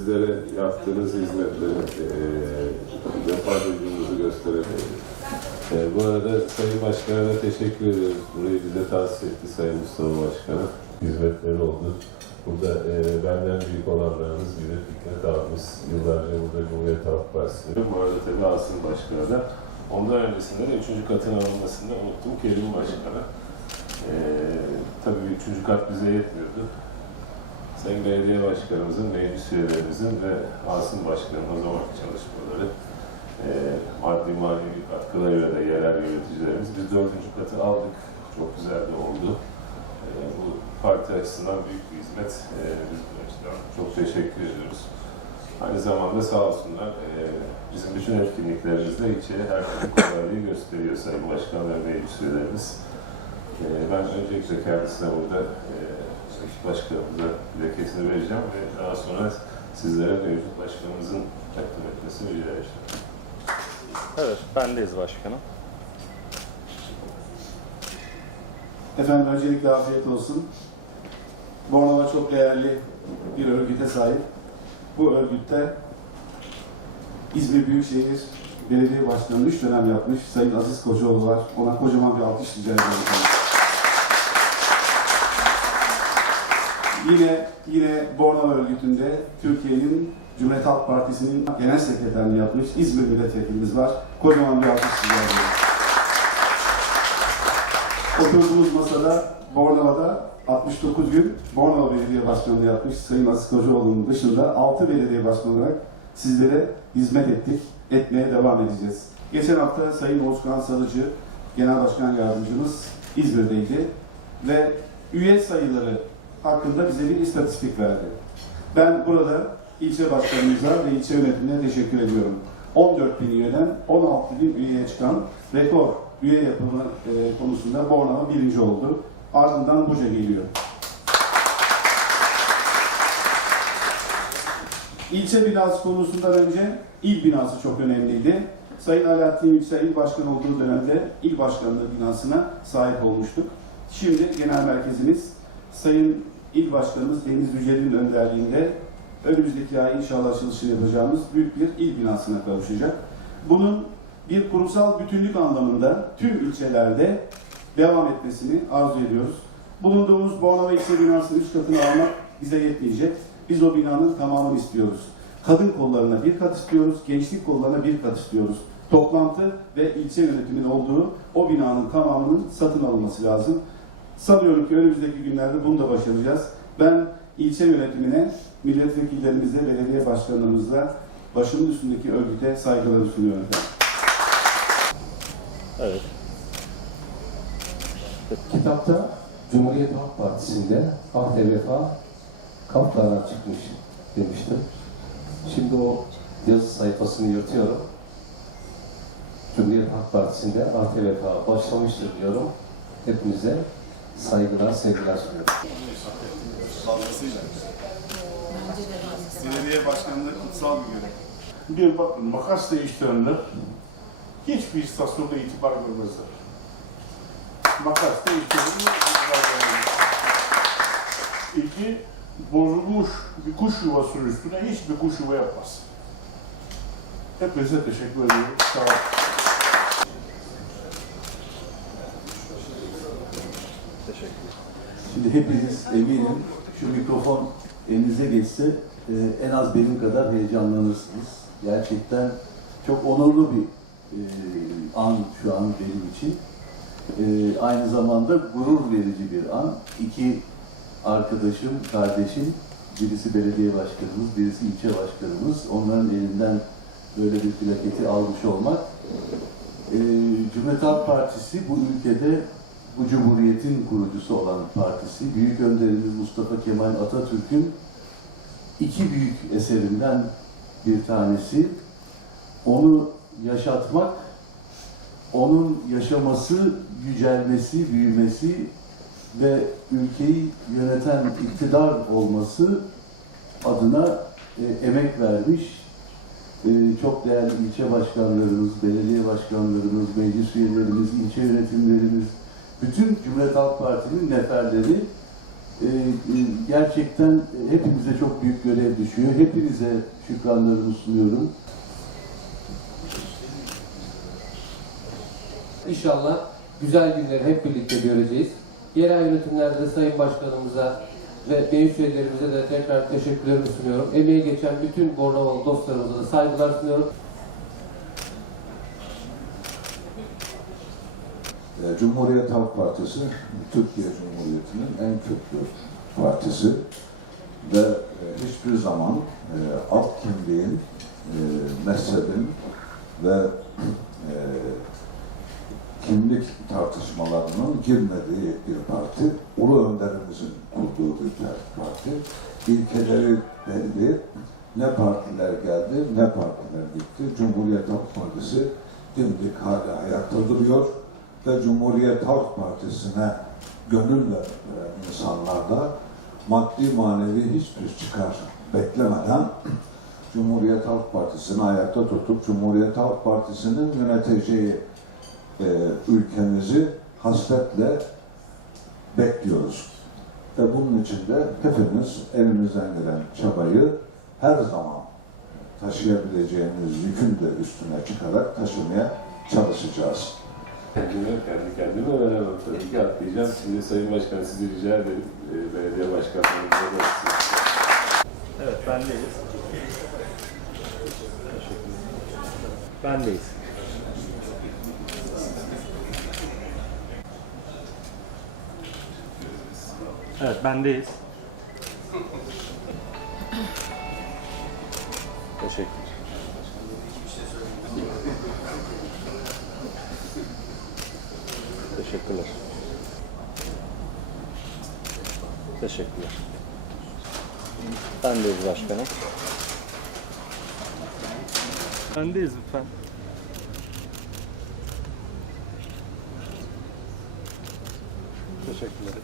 bizlere yaptığınız hizmetleri e, vefa duyduğumuzu. E, bu arada Sayın Başkan'a da teşekkür ediyoruz. Burayı bize tahsis etti Sayın Mustafa Başkan'a. Hizmetleri oldu. Burada e, benden büyük olanlarınız bir de Fikret abimiz. Yıllarca burada Cumhuriyet Halk Partisi'nde. Bu arada tabii Asım Başkan'a da ondan öncesinde de üçüncü katın alınmasını unuttum Kerim Başkan'a. E, tabii üçüncü kat bize yetmiyordu. Sayın Belediye Başkanımızın, meclis üyelerimizin ve Asım Başkanı'nın o zamanki çalışmaları, e, maddi manevi katkılarıyla da yerel yöneticilerimiz, biz dördüncü katı aldık. Çok güzel de oldu. E, bu parti açısından büyük bir hizmet. E, biz bu açıdan çok teşekkür ediyoruz. Aynı zamanda sağ olsunlar, e, bizim bütün etkinliklerimizde içeri her türlü kolaylığı gösteriyor Sayın Başkan ve meclis üyelerimiz. E, ben öncelikle kendisine burada e, Ekip Başkanımıza lekesini vereceğim ve daha sonra sizlere mevcut başkanımızın takdim etmesini rica edeceğim. Evet, bendeyiz başkanım. Efendim öncelikle afiyet olsun. Bornova çok değerli bir örgüte sahip. Bu örgütte İzmir Büyükşehir Belediye Başkanı 3 dönem yapmış Sayın Aziz Kocaoğlu var. Ona kocaman bir alkış rica ediyorum. Yine yine Bornova örgütünde Türkiye'nin Cumhuriyet Halk Partisi'nin genel sekreterini yapmış İzmir milletvekilimiz var. Kocaman bir alkış ediyorum. Oturduğumuz masada Bornova'da 69 gün Bornova Belediye Başkanlığı yapmış Sayın Aziz Kocaoğlu'nun dışında 6 belediye başkanı olarak sizlere hizmet ettik, etmeye devam edeceğiz. Geçen hafta Sayın Oğuzkan Sarıcı, Genel Başkan Yardımcımız İzmir'deydi ve üye sayıları hakkında bize bir istatistik verdi. Ben burada ilçe başkanımıza ve ilçe yönetimine teşekkür ediyorum. 14 bin üyeden 16 bin üyeye çıkan rekor üye yapımı e, konusunda Bornova birinci oldu. Ardından Buca geliyor. İlçe binası konusundan önce il binası çok önemliydi. Sayın Alaaddin Yüksel il başkan olduğu dönemde il başkanlığı binasına sahip olmuştuk. Şimdi genel merkezimiz Sayın İl Başkanımız Deniz Yücel'in önderliğinde önümüzdeki ay inşallah açılışını yapacağımız büyük bir il binasına kavuşacak. Bunun bir kurumsal bütünlük anlamında tüm ilçelerde devam etmesini arzu ediyoruz. Bulunduğumuz Bornova ilçe binasının üç katını almak bize yetmeyecek. Biz o binanın tamamını istiyoruz. Kadın kollarına bir kat istiyoruz, gençlik kollarına bir kat istiyoruz. Toplantı ve ilçe yönetiminin olduğu o binanın tamamının satın alınması lazım. Sanıyorum ki önümüzdeki günlerde bunu da başaracağız. Ben ilçe yönetimine, milletvekillerimize, belediye başkanlarımızla başımın üstündeki örgüte saygılarımı sunuyorum efendim. Evet. Kitapta Cumhuriyet Halk Partisi'nde ATVFA Kaptan'a çıkmış demiştim. Şimdi o yazı sayfasını yırtıyorum. Cumhuriyet Halk Partisi'nde ATVFA başlamıştır diyorum. Hepinize saygılar, sevgiler sunuyorum. Fazlasıyla. Belediye başkanlığı kutsal bir görev. Bir bakın makas değiştirenler hiçbir istasyonda itibar görmezler. Makas değiştirenler itibar görmezler. İki, bozulmuş bir kuş yuvasının üstüne hiçbir kuş yuva yapmaz. Hepinize teşekkür ediyorum. Sağ olun. Teşekkür Şimdi hepiniz eminim şu mikrofon elinize geçse e, en az benim kadar heyecanlanırsınız. Gerçekten çok onurlu bir e, an şu an benim için. E, aynı zamanda gurur verici bir an. İki arkadaşım, kardeşim, birisi belediye başkanımız, birisi ilçe başkanımız. Onların elinden böyle bir plaketi almış olmak. E, Cumhuriyet Halk Partisi bu ülkede bu cumhuriyetin kurucusu olan partisi, büyük önderimiz Mustafa Kemal Atatürk'ün iki büyük eserinden bir tanesi. Onu yaşatmak, onun yaşaması, yücelmesi, büyümesi ve ülkeyi yöneten iktidar olması adına e, emek vermiş e, çok değerli ilçe başkanlarımız, belediye başkanlarımız, meclis üyelerimiz, ilçe yönetimlerimiz, bütün Cumhuriyet Halk Parti'nin neferleri e, e, gerçekten hepimize çok büyük görev düşüyor. Hepinize şükranlarımı sunuyorum. İnşallah güzel günleri hep birlikte göreceğiz. Yerel yönetimlerde Sayın Başkanımıza ve meclis üyelerimize de tekrar teşekkürlerimi sunuyorum. Emeği geçen bütün Bornavalı dostlarımıza da saygılar sunuyorum. Cumhuriyet Halk Partisi, Türkiye Cumhuriyeti'nin en köklü partisi ve e, hiçbir zaman e, alt kimliğin, e, mezhebin ve e, kimlik tartışmalarının girmediği bir parti, Ulu Önderimizin kurduğu bir parti. İlkeleri belli, ne partiler geldi, ne partiler gitti. Cumhuriyet Halk Partisi dimdik hala ayakta duruyor ve Cumhuriyet Halk Partisi'ne gönül veren insanlarda maddi manevi hiçbir çıkar beklemeden Cumhuriyet Halk Partisi'ni ayakta tutup Cumhuriyet Halk Partisi'nin yöneteceği e, ülkemizi hasretle bekliyoruz. Ve bunun için de hepimiz elimizden gelen çabayı her zaman taşıyabileceğimiz yükün de üstüne çıkarak taşımaya çalışacağız. Kendime, kendi kendime öğrenemem tabii ki atlayacağım. Şimdi Sayın Başkan sizi rica ederim. E, belediye başkanlarımıza da Evet, bendeyiz. Bendeyiz. Evet, bendeyiz. Teşekkür. Teşekkürler. Teşekkürler. Bendeyiz başkanım. Bendeyiz lütfen. Teşekkürler.